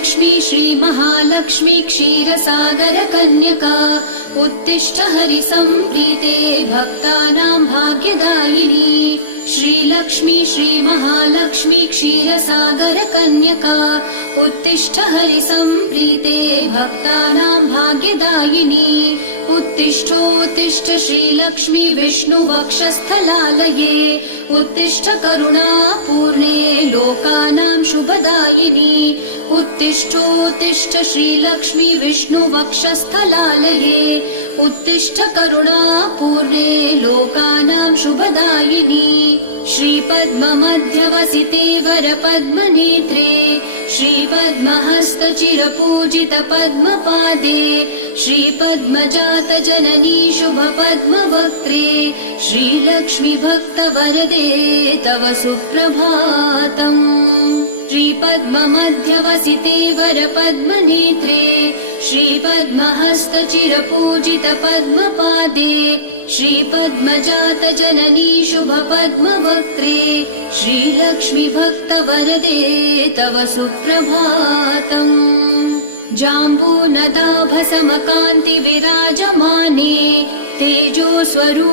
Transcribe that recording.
श्रीलक्ष्मी श्रीमहालक्ष्मी क्षीरसागरकन्यका उत्तिष्ठ हरिसम्प्रीते भक्तानां भाग्यदायिनी। श्रीलक्ष्मी श्रीमहालक्ष्मी क्षीरसागरकन्यका उत्तिष्ठ हरिसम्प्रीते भक्तानां भाग्यदायिनी। उत्तिष्ठोत्तिष्ठ श्रीलक्ष्मी विष्णुवक्षस्थलालये उत्तिष्ठ करुणापूर्णे लोकानां शुभदायिनी। उत्तिष्ठोत्तिष्ठ श्रीलक्ष्मी विष्णुवक्षस्थलालये उत्तिष्ठ करुणापूर्णे लोकानां शुभदायिनी। श्रीपद्ममध्यवसिते वरपद्मनेत्रे श्रीपद्महस्तचिरपूजित पद्मपादे श्रीपद्मजातजननी शुभपद्मवक्त्रे श्रीलक्ष्मी भक्तवरदे तव सुप्रभातम्। श्रीपद्ममध्यवसिते वरपद्मनेत्रे श्रीपद्महस्तचिरपूजित पद्मपादे श्रीपद्मजातजननी शुभपद्मवक्त्रे श्रीलक्ष्मी भक्तवरदे तव सुप्रभातम्। जाम्बूनदाभसमकान्ति विराजमाने तेजोस्वरूप